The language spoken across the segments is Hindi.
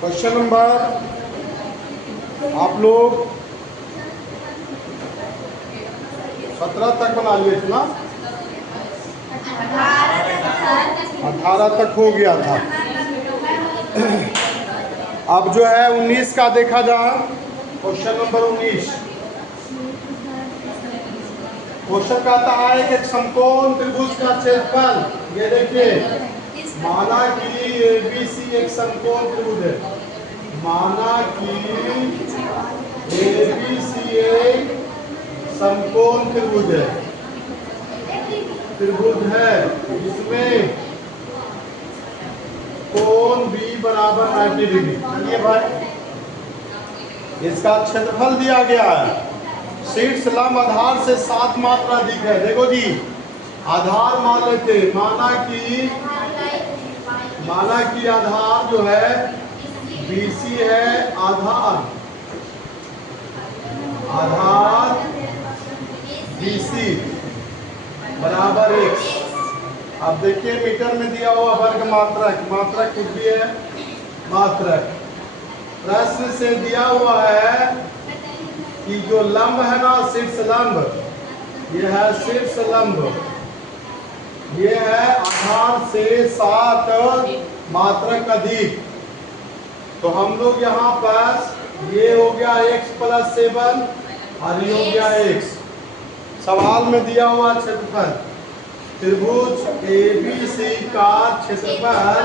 क्वेश्चन नंबर आप लोग 17 तक बना लिए थे ना? 18 तक हो गया था। अब जो है 19 का देखा जाए। क्वेश्चन नंबर 19 क्वेश्चन कहता है कि एक समकोण त्रिभुज का क्षेत्रफल, ये देखिए, माना कि ABC एक समकोण त्रिभुज है। माना कि ABC एक समकोण त्रिभुज है, जिसमें कोण B बराबर 90 डिग्री। चलिए भाई, इसका क्षेत्रफल दिया गया है। शीर्ष लंब आधार से 7 मात्रा अधिक है। देखो जी, आधार मान लेते, माना कि आधार जो है BC है। आधार BC बराबर x। अब देखिए मीटर में दिया हुआ वर्ग मात्रक कुछ भी है, मात्रक। प्रश्न से दिया हुआ है कि जो लंब है ना, शीर्ष लंब, ये है शीर्ष लंब, ये है आधार से 7 मात्रक अधिक। तो हम लोग यहाँ पर ये हो गया x + 7 और ये हो गया x। सवाल में दिया हुआ क्षेत्रफल त्रिभुज ABC का क्षेत्रफल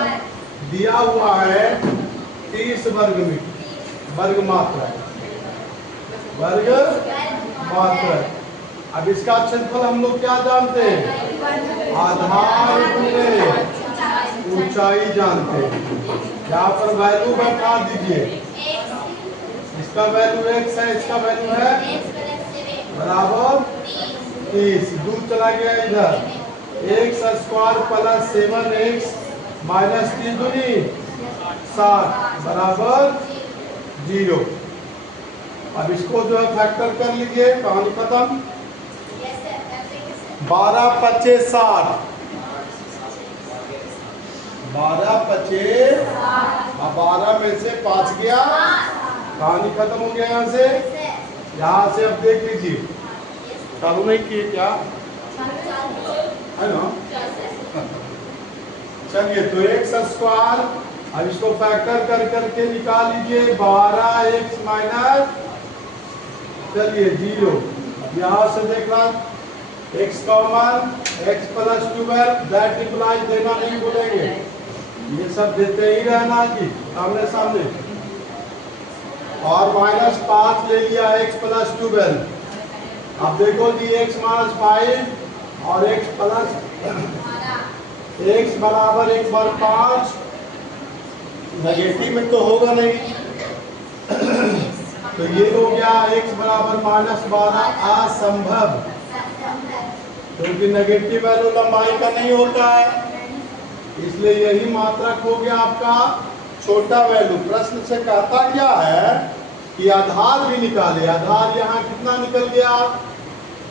दिया हुआ है 30 वर्ग मात्रक। अब इसका क्षेत्रफल हम लोग क्या जानते हैं? आधार गुणे ऊंचाई जानते हैं। यहाँ पर वैल्यू बैठा दीजिए। इसका वैल्यू x है, इसका वैल्यू है बराबर 30। दूर चला गया इधर, x² + 7x - 3 दूनी 7 बराबर 0। अब इसको जो है फैक्टर कर लीजिए, कहानी खत्म। 12 × 5 = 60। 12 × 5 अब 12 में से 5 गया, कहानी खत्म हो गया। यहाँ से अब देख लीजिए, चालू नहीं किए क्या है ना? चलिए, तो x², अब इसको फैक्टर करके निकाल लीजिए। 12x - चलिए 0। यहाँ से देखना x common, x + 12, that implies देना नहीं बोलेंगे, ये सब देते ही रहना जी सामने सामने। और -5 ले लिया x + 12। अब देखो जी, x - 5 और x बराबर 1 / 5, नेगेटिव में तो होगा नहीं। तो ये हो गया x बराबर -12, असंभव, क्योंकि नेगेटिव वैल्यू लंबाई का नहीं होता है, इसलिए यही मात्रक हो गया आपका छोटा वैल्यू। प्रश्न से कहता क्या है कि आधार भी निकाले। आधार यहाँ कितना निकल गया?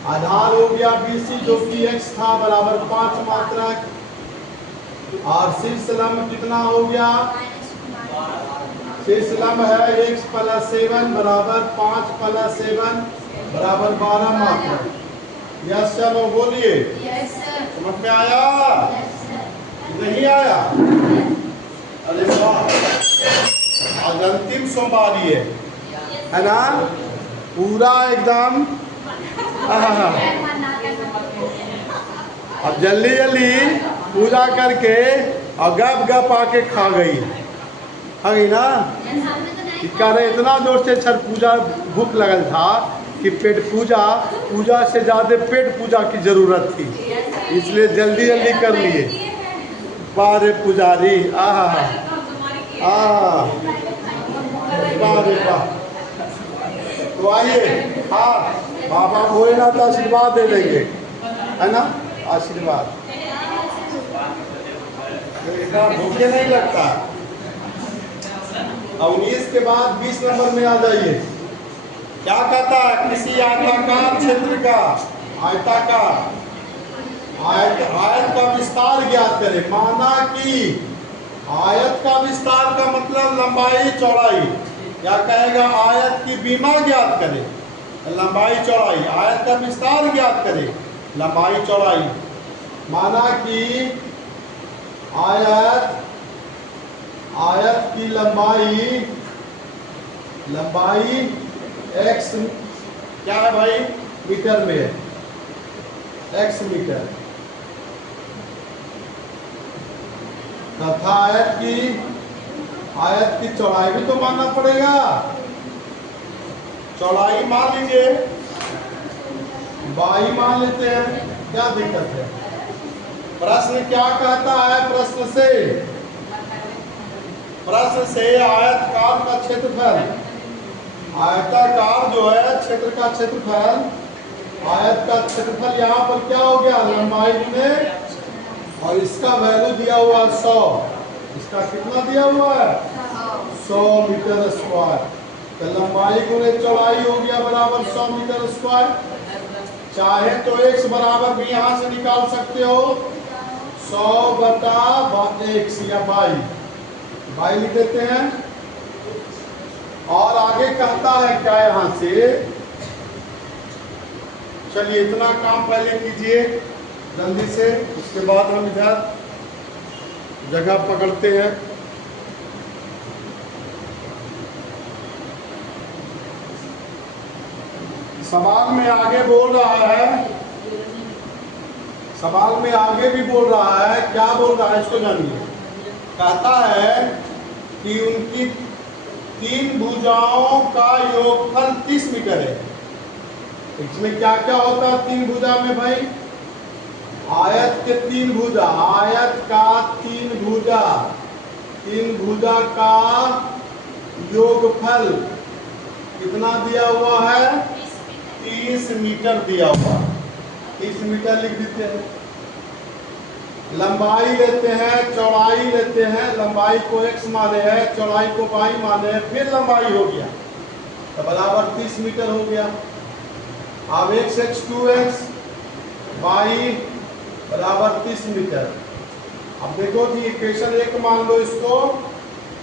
आधार हो गया BC, जो कि x था, बराबर 5 मात्रक। और शीर्ष लंब कितना हो गया? शीर्ष लंब है x + 7 बराबर 5 + 7 बराबर 12 मात्रक। यस चलो बोलिए, समझ में आया? नहीं आया? अरे वाह, आज अंतिम सोमवारी है ना? पूरा एकदम। अब जल्दी पूजा करके और गप आके खा गई ना? कह रहे इतना जोर से छठ पूजा भूख लगल था कि पेट पूजा से ज़्यादा पेट पूजा की ज़रूरत थी, इसलिए जल्दी कर लिए। बारे पुजारी, बारे वाह। तो आइए, हाँ, बाबा भोलेनाथ आशीर्वाद दे देंगे, है ना? आशीर्वाद इतना भूखे नहीं लगता। 19 के बाद 20 नंबर में आ जाइए। क्या कहता है? किसी आयताकार क्षेत्र का आयत का विस्तार ज्ञात करें। माना कि आयत का विस्तार का मतलब लंबाई चौड़ाई, या कहेगा आयत की बीमा ज्ञात करे, लंबाई चौड़ाई। आयत का विस्तार ज्ञात करे, लंबाई चौड़ाई। माना कि आयत की लंबाई x क्या है भाई, मीटर में है, x मीटर, तथा आयत की चौड़ाई भी तो मानना पड़ेगा। चौड़ाई मान लीजिए, बाई मान लेते हैं, क्या दिक्कत है। प्रश्न क्या कहता है, प्रश्न से आयतकार का क्षेत्रफल, आयताकार जो है क्षेत्र का क्षेत्रफल, आयत का क्षेत्रफल यहाँ पर क्या हो गया, लंबाई में, और इसका वैल्यू दिया हुआ 100, इसका कितना दिया हुआ है 100 मीटर स्क्वायर। तो लंबाई गुणे चौड़ाई हो गया बराबर 100 मीटर स्क्वायर। चाहे तो x बराबर भी यहाँ से निकाल सकते हो, 100 बटा x या बाई लिख देते हैं। और आगे कहता है क्या यहाँ से, चलिए इतना काम पहले कीजिए जल्दी से, उसके बाद हम इधर जगह पकड़ते हैं। सवाल में आगे बोल रहा है, सवाल में आगे भी बोल रहा है, क्या बोल रहा है इसको जानिए। कहता है कि उनकी 3 भुजाओं का योगफल 30 मीटर है। इसमें क्या क्या होता है 3 भुजा में भाई, आयत के 3 भुजा, आयत का 3 भुजा, 3 भुजा का योगफल कितना दिया हुआ है, 30 मीटर दिया हुआ, 30 मीटर लिख देते हैं। लंबाई लेते हैं, चौड़ाई लेते हैं, लंबाई को x माने हैं, चौड़ाई को y माने हैं, फिर लंबाई हो गया तो बराबर 30 मीटर हो गया। अब x 2x y बराबर 30 मीटर। अब देखो जी इक्वेशन 1 मान लो इसको,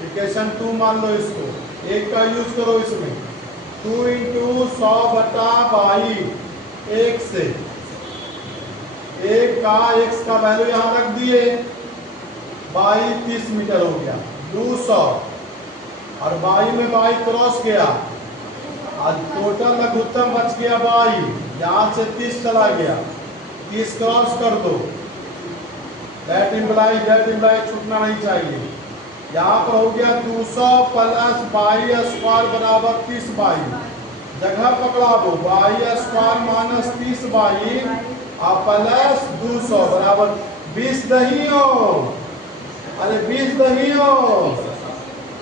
इक्वेशन 2 मान लो इसको, 1 का यूज करो इसमें, 2 × 100 बटा बाई 1 से, 1 का x का वैल्यू यहाँ रख दिए, बाई 30 मीटर हो गया, 200, और बाई में बाई क्रॉस गया, आज टोटल लघुत्तम बच गया बाई, यहाँ से 30 चला गया, 30 क्रॉस कर दो, दैट इम्प्लाई छूटना नहीं चाहिए। यहाँ पर हो गया 200 प्लस बाई स्क्वायर बराबर 30 बाई, जगह पकड़ा दो, बाई स्क्वायर माइनस 30 बाई और प्लस 200 बराबर 20 दहियो, अरे 20 दहियो,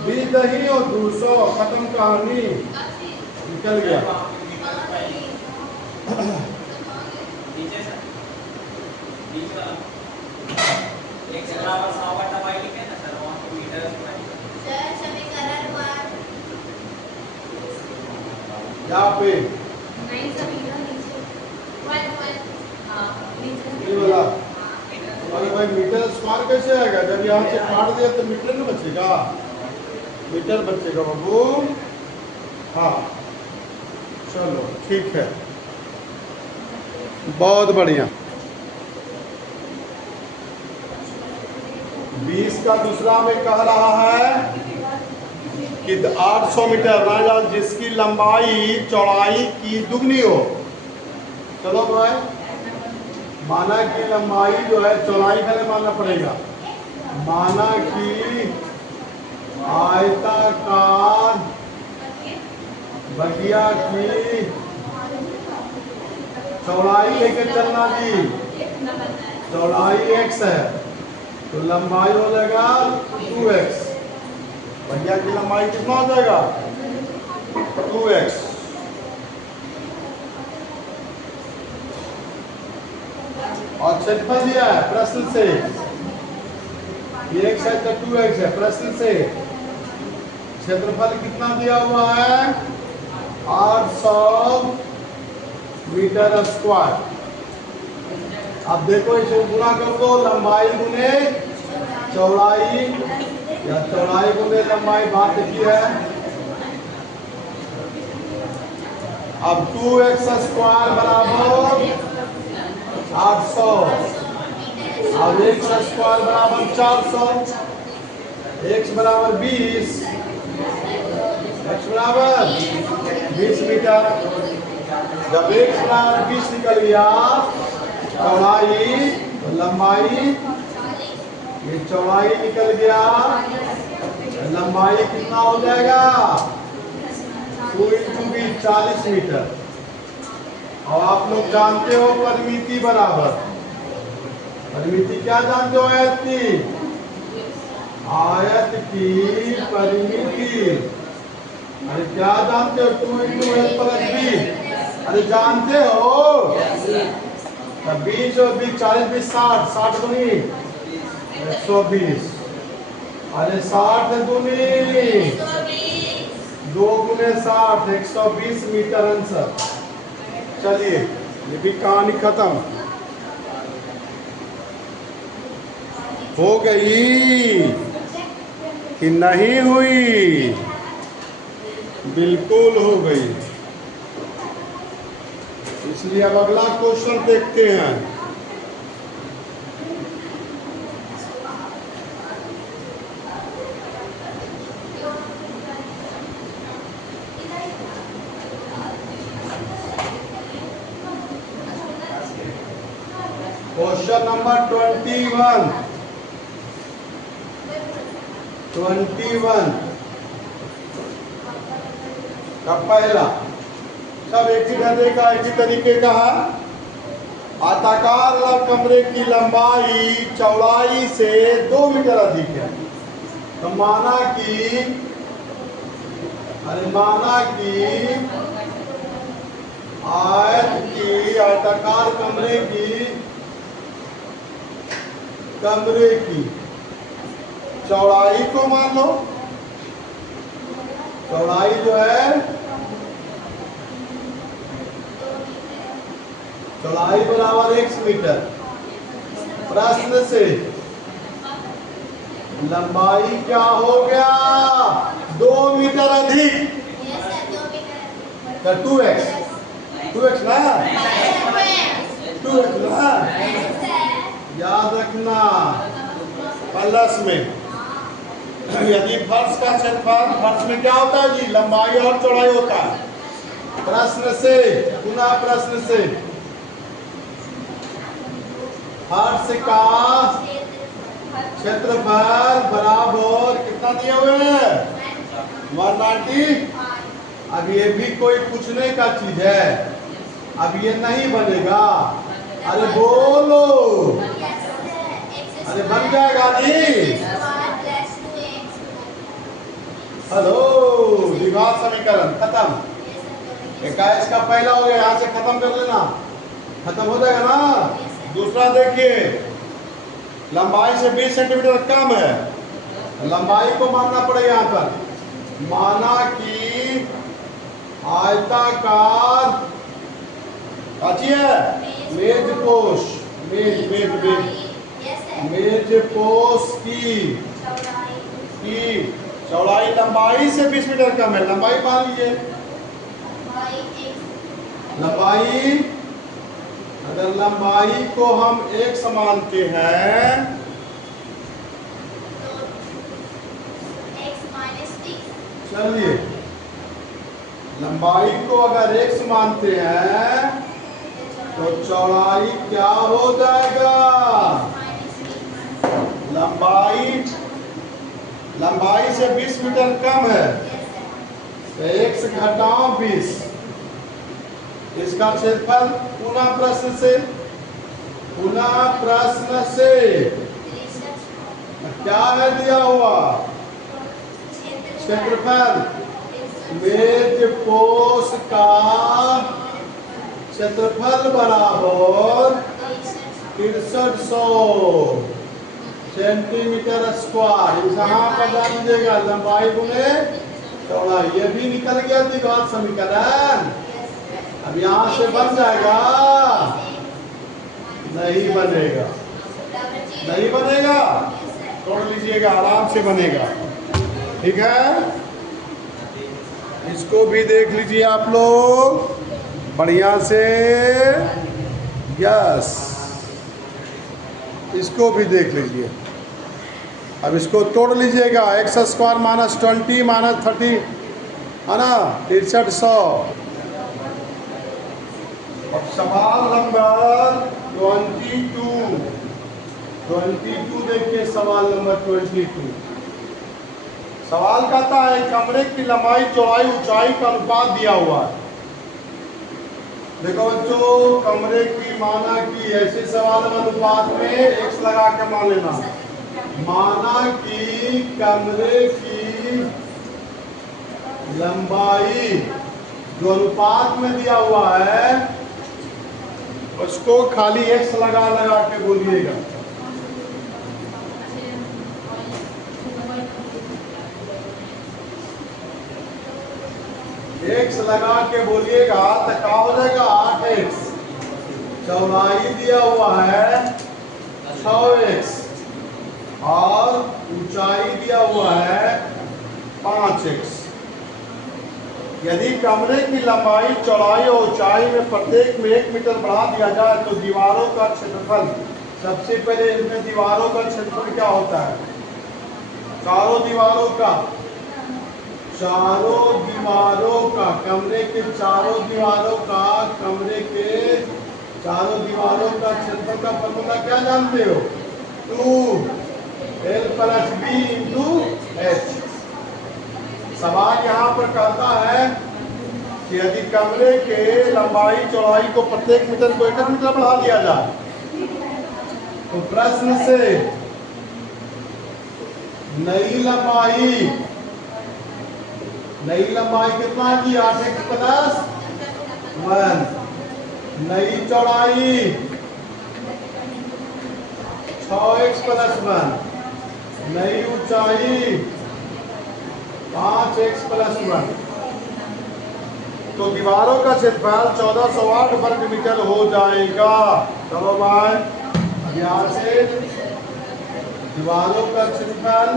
20 दहियो 200, खत्म कहानी, निकल गया। यहाँ पे अरे भाई मीटर स्क्वायर कैसे आएगा, जब यहाँ से काट दिया तो मीटर न बचेगा, मीटर बचेगा बाबू। हाँ चलो ठीक है, बहुत बढ़िया। 20 का दूसरा में कह रहा है कि 800 मीटर राजा जिसकी लंबाई चौड़ाई की दुगनी हो। चलो भाई, माना कि लंबाई जो है चौड़ाई पहले मानना पड़ेगा, माना कि आयताकार बगिया की चौड़ाई लेके चलना जी, चौड़ाई x है तो लंबाई हो जाएगा 2x, बगिया की लंबाई कितना हो जाएगा 2x। और क्षेत्रफल दिया है प्रश्न से, ये x है तो 2x है, प्रश्न से क्षेत्रफल कितना दिया हुआ है 800 मीटर स्क्वायर। अब देखो इसे गुणा कर दो, लंबाई गुने चौड़ाई या चौड़ाई गुने लंबाई बात की है। अब 2x स्क्वायर बराबर 800, अब x स्क्वायर बराबर 400, x बराबर 20, x बराबर 20 मीटर। जब x बराबर 20 निकल गया, चौड़ाई लंबाई, ये चौड़ाई निकल गया, लंबाई कितना हो जाएगा 2 × 20 40 मीटर। और आप लोग जानते हो परिमिति बराबर, परिमिति क्या जानते हो? आयत की, आयत की परिमिति। अरे क्या जानते हो? 2 × l + b। अरे जानते हो? 20 और 20 40 20 60, 60 दूनी 120। अरे 60 दूनी 2 × 60 120 मीटर आंसर। चलिए ये भी कहानी खत्म हो गई कि नहीं हुई? बिल्कुल हो गई। इसलिए अब अगला क्वेश्चन देखते हैं। क्वेश्चन नंबर 21 का पहला, सब एक ही ढंगे का, एक ही तरीके का है। आयताकार कमरे की लंबाई चौड़ाई से 2 मीटर अधिक है। तो माना कि आयताकार कमरे की चौड़ाई को मान लो, चौड़ाई जो है, चौड़ाई बराबर x मीटर। प्रश्न से लंबाई क्या हो गया 2 मीटर अधिक, तो 2x ना, 2x ना, याद रखना। प्लस में यदि फर्श का क्षेत्रफल, फर्श में क्या होता है जी? लंबाई और चौड़ाई होता है। प्रश्न से, पुनः प्रश्न से, फर्श का क्षेत्रफल बराबर कितना दिए हुए हैं 190। अब ये भी कोई पूछने का चीज है, अब ये नहीं बनेगा। अरे बोलो, अरे बन जाएगा नहीं? हेलो, द्विघात समीकरण खत्म। 21 का पहला हो गया, यहाँ से खत्म कर लेना, खत्म हो जाएगा ना। दूसरा देखिए, लंबाई से 20 सेंटीमीटर कम है, लंबाई को मानना पड़ेगा। यहाँ पर माना कि आयताकार मेजपोश, मेजपोश की चौड़ाई लंबाई से 20 मीटर कम है। लंबाई मान लीजिए, लंबाई, अगर लंबाई को हम एक मानते हैं, चलिए लंबाई को अगर x मानते हैं तो चौड़ाई क्या हो जाएगा? लंबाई से 20 मीटर कम है, तो x घटाओ 20, इसका क्षेत्रफल। पुनः प्रश्न से क्या है दिया हुआ? क्षेत्रफल। मेजपोश का क्षेत्रफल बराबर 6300 सेंटीमीटर स्क्वायर। यहाँ पर डाल दीजिएगा लंबाई गुने चौड़ाई, ये भी निकल गया द्विघात समीकरण। अब यहाँ से बन जाएगा? नहीं बनेगा, नहीं बनेगा। तोड़ लीजिएगा, आराम से बनेगा। ठीक है, इसको भी देख लीजिए आप लोग बढ़िया से। यस, इसको भी देख लीजिए। अब इसको तोड़ लीजिएगा। एक्स स्क्वायर माइनस 20 माइनस 30 है ना, 6300। अब सवाल नंबर 22 देखिए। सवाल नंबर 22 सवाल कहता है कमरे की लंबाई चौड़ाई ऊंचाई का अनुपात दिया हुआ है। देखो बच्चों, कमरे की माना कि ऐसे सवाल में अनुपात में एक्स लगा के मान लेना। माना कि कमरे की लंबाई जो अनुपात में दिया हुआ है उसको खाली एक्स लगा लगा के बोलिएगा। एक्स लगा के बोलिएगा तो क्या हो जाएगा 8x। चौड़ाई दिया हुआ है 6x और ऊंचाई दिया हुआ है 5x। यदि कमरे की लंबाई चौड़ाई और ऊंचाई में प्रत्येक में 1 मीटर बढ़ा दिया जाए तो दीवारों का क्षेत्रफल, सबसे पहले इसमें दीवारों का क्षेत्रफल क्या होता है? चारों दीवारों का कमरे के चारों दीवारों का क्षेत्रफल का फॉर्मूला क्या जानते हो? 2l + b × h। सवाल यहाँ पर कहता है कि यदि कमरे के लंबाई चौड़ाई को प्रत्येक मीटर को 1 मीटर बढ़ा दिया जाए तो प्रश्न से नई लंबाई कितना है जी? 8x + 1। नई चौड़ाई 6x + 1। नई ऊंचाई 5x + 1। तो दीवारों का क्षेत्रफल 1408 वर्ग मीटर हो जाएगा। चलो भाई, यहाँ से दीवारों का क्षेत्रफल,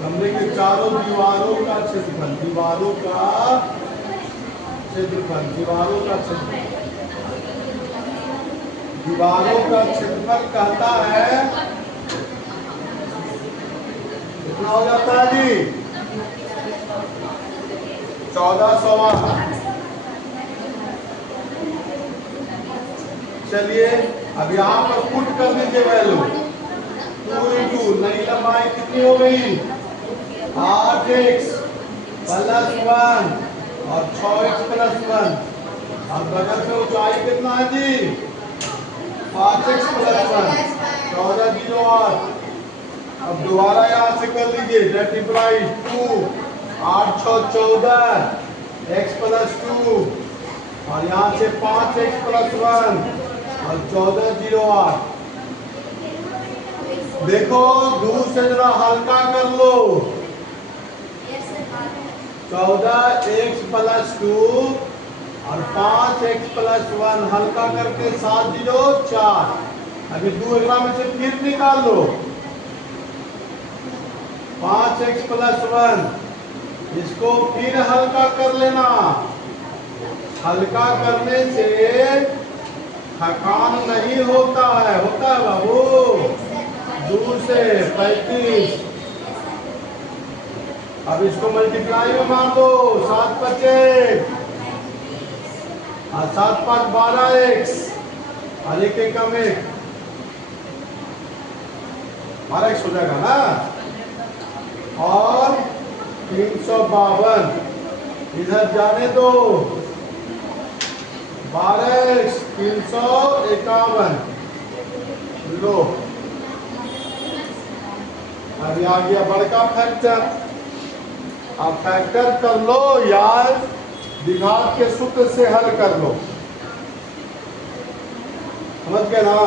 कमरे के चारों दीवारों का क्षेत्रफल कहता है कितना हो जाता है जी? 1408। चलिए अब यहाँ पर पुट कर दीजिए वैल्यू। 2 × नई लंबाई कितनी हो गई? 8x + 1 और 6x + 1। अब बगल में ऊंचाई कितना है जी? 5x + 1। 1408। अब दोबारा यहाँ से कर लीजिए। दैट इम्प्लाइज 2 8 6 14 x + 2 और यहाँ से 5x + 1 और 1408। देखो दूर से जरा हल्का कर लो। 14x + 2 और 5x + 1 हल्का करके 7 0 4। अभी 2 अगला में से फिर निकाल लो। 5x + 1 इसको फिर हल्का कर लेना। हल्का करने से थकान नहीं होता है। होता है बाबू? दूर से 35। अब इसको मल्टीप्लाई में मार दो। 7 × 5 और 7 × 5 12x और 1 1 कम 1 12x हो जाएगा ना। और 352 इधर जाने दो। 12x 351 लो। अभी आ गया बड़का फैक्टर। अब फैक्टर कर लो यार, विभाग के सूत्र से हल कर लो। समझ गए ना?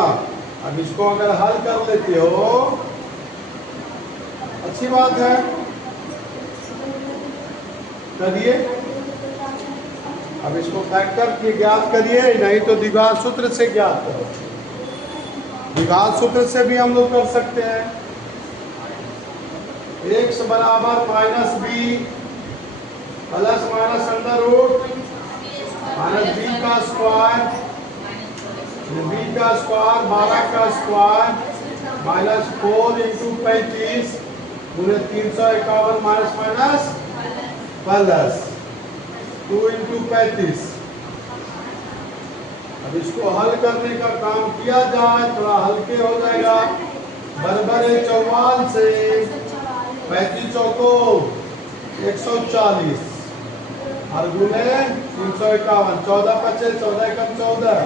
अब इसको अगर हल कर लेते हो अच्छी बात है, करिए। अब इसको फैक्टर की ज्ञात करिए, नहीं तो दीवार सूत्र से ज्ञात करो। विभाज्य सूत्र से भी हम लोग कर सकते हैं। x बराबर minus b plus minus under root minus b का स्क्वायर 12 का स्क्वायर माइनस 4 इंटू 35 पूरे 351 माइनस माइनस प्लस 2 इंटू 35। अब इसको हल करने का काम किया जाए, थोड़ा हल्के हो जाएगा। बराबर है 44 से 35 चौको 140 और गुने 351 14 25 14 एकम 14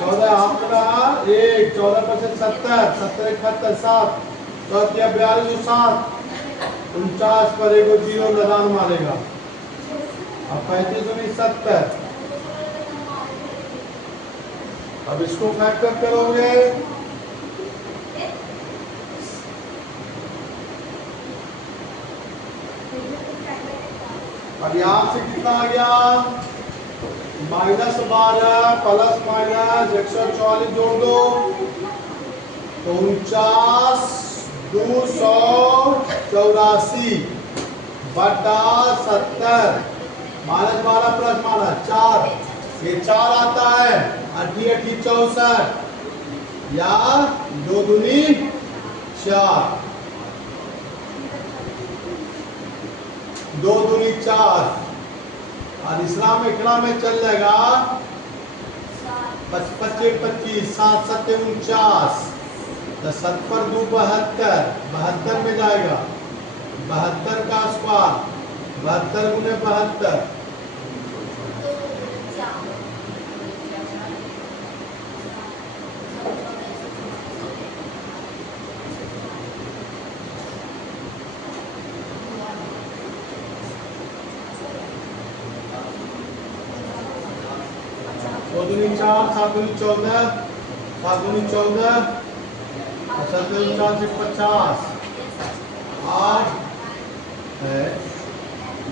14 हाथ रहा 1 14 25 70 70 71 7 चौथिया 42 7 49 पर एगो जीरो लदान मारेगा। अब 35 उन्नीस 70। अब इसको फैक्टर करोगे अब यहाँ से कितना आ गया -12 प्लस माइनस 140 जोड़ दो तो 49 284 बटा 70 -12 प्लस माइनस 4 ये 4 आता है 8 8 64 या 2 दूनी 4 2 दूनी 4 और इस्लाम इकड़ा में चल जाएगा 25 25 7 7 49 7 पर 2 72 72 में जाएगा 72 का स्क्वायर 72 गुने 72 2 दूनी 4 7 दूनी 14 7 दूनी 14 7 दूनी 49 50 8 है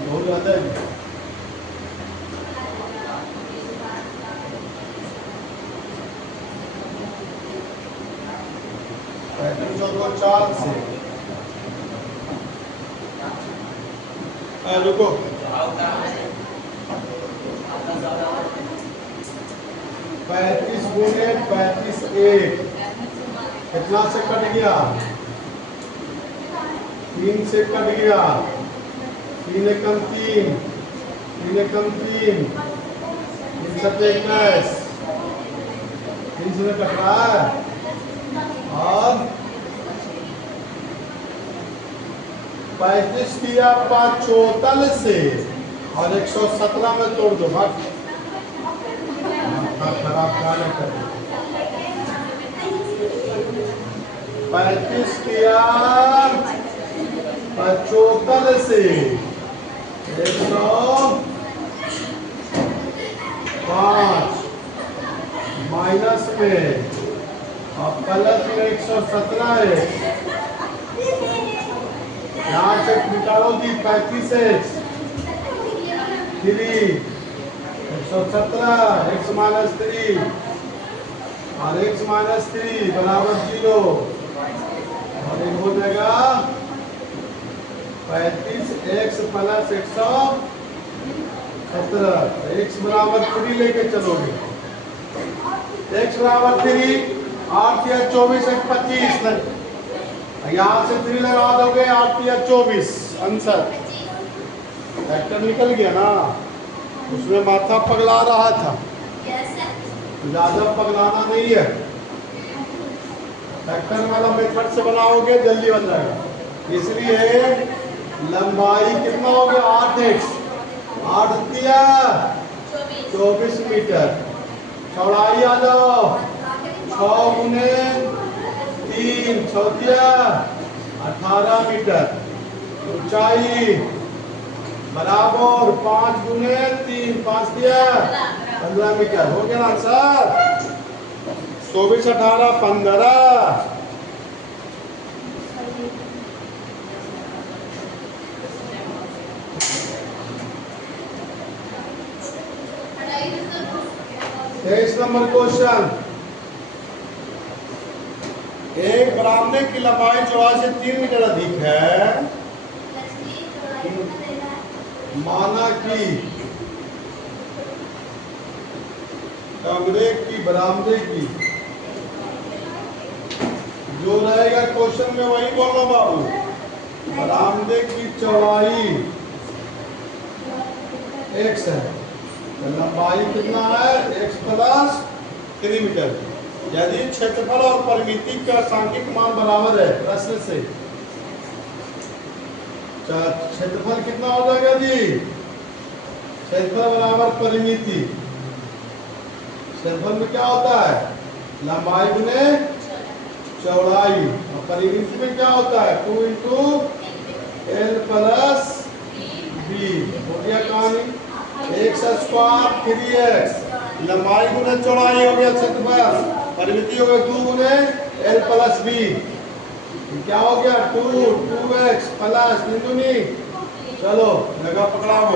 बहुत ज्यादा है 4 से रुको 35 गुने 35 1 कितना से कट गया 3 से कट गया 3 एकम 3 3 एकम 3 3 7 21 3 से कट रहा है और 35 किया 54 से और 117 में तोड़ दो भाग खराब क्या कर 35 किया 75 से 105 माइनस में और प्लस में 117 है यहाँ से निकालो दी 35 एक्स 3 117 x माइनस 3 और x माइनस 3 बराबर 0 और एक हो जाएगा 35 x प्लस 117 x बराबर 3 लेके चलोगे x बराबर 3 8 या 24 एक 25 यहाँ से 3 लगा दोगे 8 या 24 आंसर फैक्टर निकल गया ना। उसमें माथा पगला रहा था ज्यादा पगलाना नहीं है। फैक्टर वाला मेथड से बनाओगे जल्दी बन जाएगा। इसलिए लंबाई कितना हो गया 8x 8 दिया 24 मीटर। चौड़ाई आ जाओ 6 गुने 3 चौथिया 18 मीटर। ऊंचाई बराबर 5 गुने 3 5 दिया 15 मीटर। हो गया ना आंसर 24 18 15। तेईस नंबर क्वेश्चन एक बरामदे की लंबाई चौड़ाई से 3 मीटर अधिक है, माना कि कमरे की बरामदे की, जो रहेगा क्वेश्चन में वही बोलना बाबू, बरामदे की चौड़ाई x है, तो लंबाई कितना है x प्लस 3 मीटर। यदि क्षेत्रफल और परिमिति का सांख्यिक मान बराबर है, प्रश्न से क्षेत्रफल कितना हो जाएगा जी, क्षेत्रफल बराबर परिमिति। क्षेत्रफल में क्या होता है, लंबाई गुने चौड़ाई, और परिमिति में क्या होता है 2 इंटू एल प्लस बी। हो गया कहानी, एक्स स्क्वायर 3x, लंबाई गुने चौड़ाई हो गया क्षेत्रफल, परिमिति हो गया 2 गुने एल प्लस बी। क्या हो गया 2x प्लस निंदुनी, चलो जगह पकड़ाओ।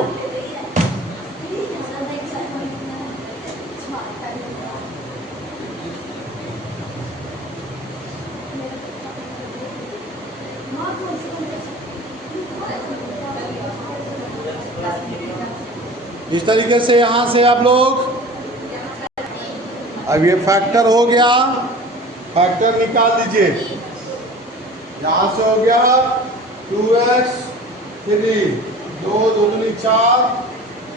इस तरीके से यहाँ से आप लोग, अब ये फैक्टर हो गया, फैक्टर निकाल दीजिए। यहाँ से हो गया 2x 3, 2 2 दूनी 4,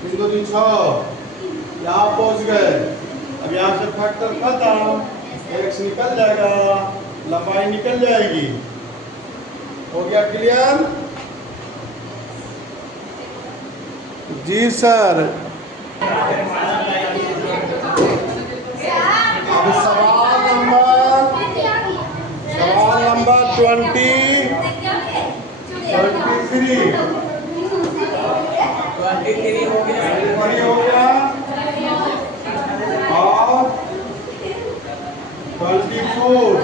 3 2 6, यहाँ पहुँच गए। अब यहाँ से फैक्टर खत्म, x निकल जाएगा, लंबाई निकल जाएगी। हो गया क्लियर जी सर। अब सवाल नंबर 23 हो गया और 24।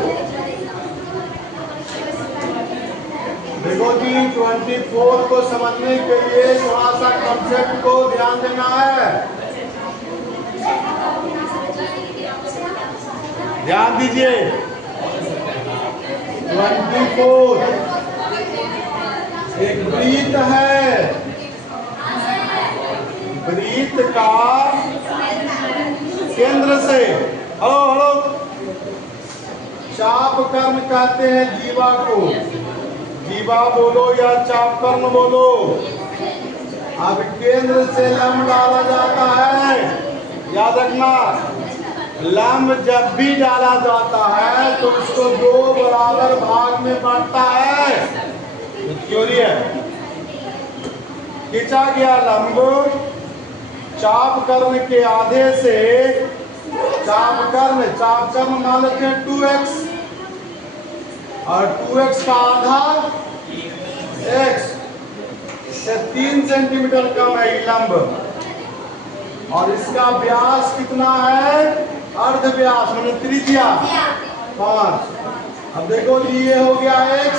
देखो जी 24 को समझने के लिए थोड़ा सा कंसेप्ट को ध्यान देना है, ध्यान दीजिए। 24 एक वृत्त है, वृत्त का केंद्र से, हेलो हेलो, चाप कर्ण कहते हैं जीवा को, जीवा बोलो या चाप कर्ण बोलो। अब केंद्र से लंब डाला जाता है, याद रखना, लंब जब भी डाला जाता है तो उसको 2 बराबर भाग में बांटता है। थ्योरी है, खींचा गया लंब चाप कर्ण के आधे से, चाप कर्ण मान लेते हैं 2x, और 2x का आधा x से 3 सेंटीमीटर कम है ये लंब, और इसका व्यास कितना है, अर्ध व्यास मैंने त्रिज्या 5। अब देखो जी ये हो गया x,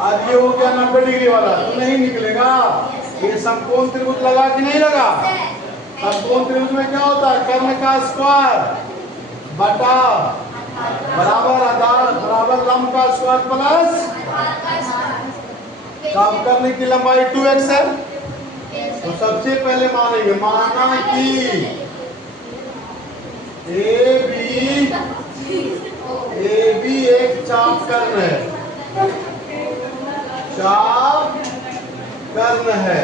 और ये हो गया 90 डिग्री वाला, तो नहीं निकलेगा। ये समकोण त्रिभुज लगा कि नहीं लगा, समकोण त्रिभुज में क्या होता है, कर्ण का स्क्वायर बटा बराबर लंब का स्क्वायर प्लस चाप कर्ण की लंबाई 2x है। तो सबसे पहले मानेंगे, माना कि AB एक चाप कर्ण है, चाप कर्ण है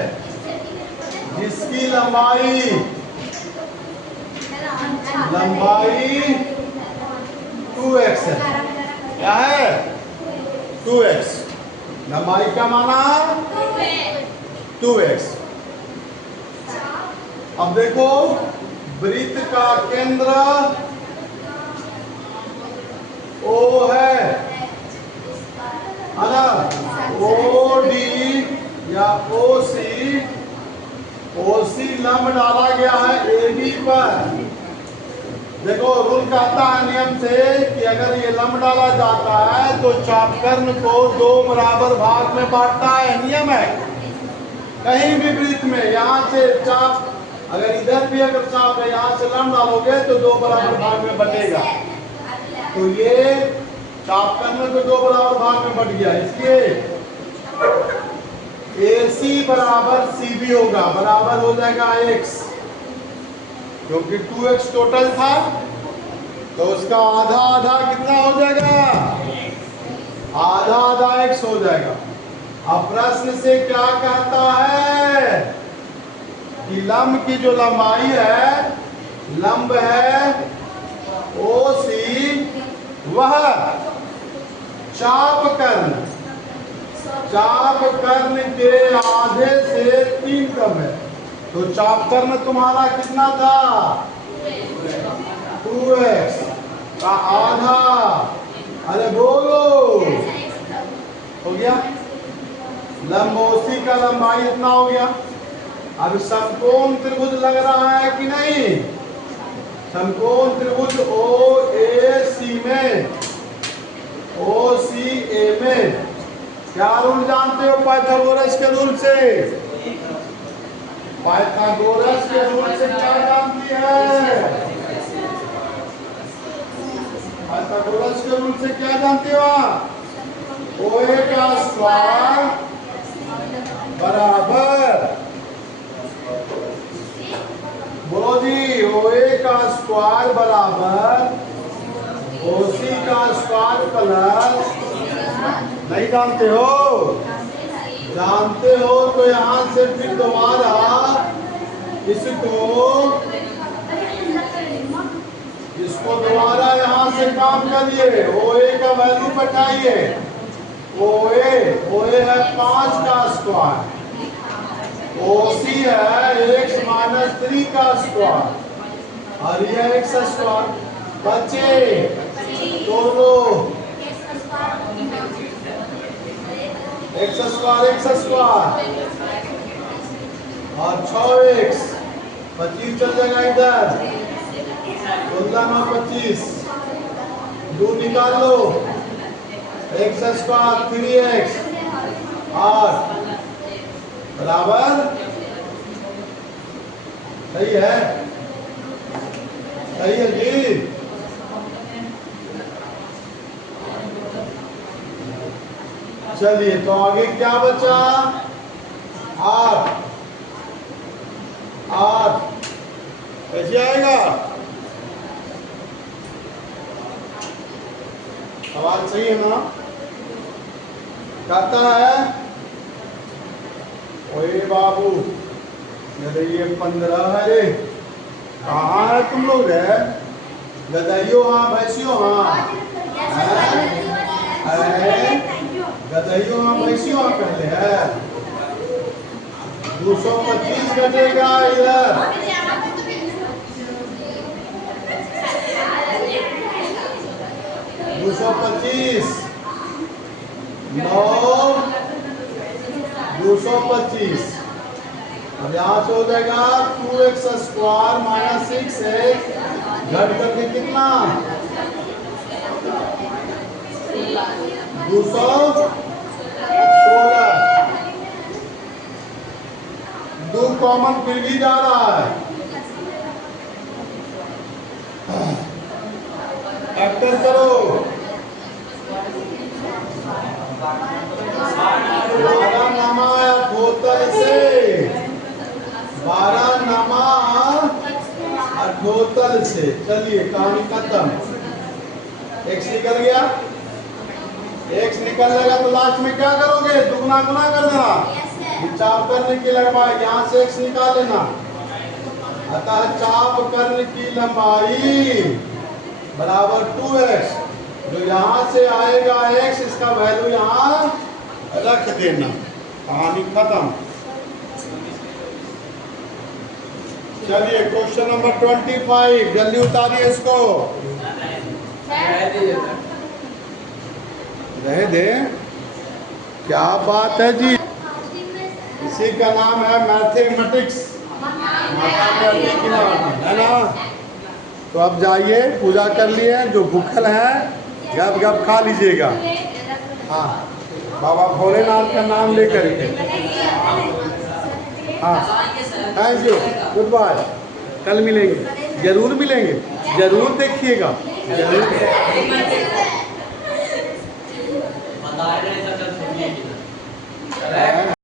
जिसकी लंबाई 2x है। क्या है 2x, लंबाई का माना 2x। अब देखो वृत्त का केंद्र O है ना, OD या OC लंब डाला गया है AB पर। देखो रूल कहता है नियम से कि अगर ये लंब डाला जाता है तो चापकर्ण को 2 बराबर भाग में बांटता है, नियम है। कहीं भी वृत्त में यहाँ से चाप, अगर इधर भी अगर चाप है, यहाँ से लंब डालोगे तो 2 बराबर भाग में बटेगा। तो ये चाप करने तो दो बराबर भाग में बढ़ गया, इसलिए AC बराबर CB होगा, बराबर हो जाएगा x, क्योंकि 2x टोटल था तो उसका आधा आधा कितना हो जाएगा, आधा आधा x हो जाएगा। अब प्रश्न से क्या कहता है कि लंब की जो लंबाई है, लंब है OC, वह चाप कर्ण के आधे से 3 कम है। तो चाप कर्ण तुम्हारा कितना था, 2x का आधा, अरे बोलो, हो गया। लंब OC का लंबाई इतना हो गया। अब समकोण त्रिभुज लग रहा है कि नहीं, समकोण त्रिभुज OAC में, OCA में क्या रूल जानते हो पाइथागोरस के रूल से, पाइथागोरस के रूल से क्या जानती है, पाइथागोरस के रूल से क्या जानते हो आप, OA का स्क्वायर बराबर, बोलो जी, OA का स्क्वायर बराबर OC का स्क्वायर प्लस, नहीं जानते हो, जानते हो तो यहाँ से फिर दोबारा इसको दोबारा यहाँ से काम करिए, OA का वैल्यू बैठाइए, OA है 5 का स्क्वायर, OC है x माइनस 3 का स्क्वायर, और यह x स्क्वायर, बच्चे दोनों x स्क्वायर और 6x, 25 चल जाएगा इधर, 15 में 25, 2 निकाल लो, x स्क्वायर 3x 8 बराबर, सही है, सही है जी। चलिए तो आगे क्या बचा, 8 कैसे आएगा, सवाल सही है ना, कहता है ओए बाबू, अरे ये 15 है रे, कहाँ है तुम लोग है, गदाइयो हाँ भैंसियो हाँ, गदाइयो हाँ भैंसियो हाँ पहले है, 225 घटेगा इधर, 225 9 225, अब यहाँ से हो जाएगा 2x स्क्वायर माइनस 6x, घट करके कितना 216, 2 कॉमन फिर भी जा रहा है, फैक्टर करो, 12 नमा 78 से, 12 नमा 78 से, चलिए कहानी खत्म, x निकल गया, x निकल जाएगा तो लास्ट में क्या करोगे, दुगना गुना कर देना, चाप करने की लंबाई, यहाँ से x निकाल लेना, अतः चाप करने की लंबाई बराबर 2x, जो यहाँ से आएगा x, इसका वैल्यू यहाँ रख देना, कहानी खत्म। चलिए क्वेश्चन नंबर 25, जल्दी उतारिए इसको, रह दे, क्या बात है जी, इसी का नाम है मैथमेटिक्स, है ना। तो अब जाइए पूजा कर लिए, जो भूखल है गप गप खा लीजिएगा, हाँ बाबा भोलेनाथ का नाम लेकर के, हाँ थैंक यू, गुड बाय, कल मिलेंगे, जरूर मिलेंगे, जरूर देखिएगा, जरूर। बाहर गणित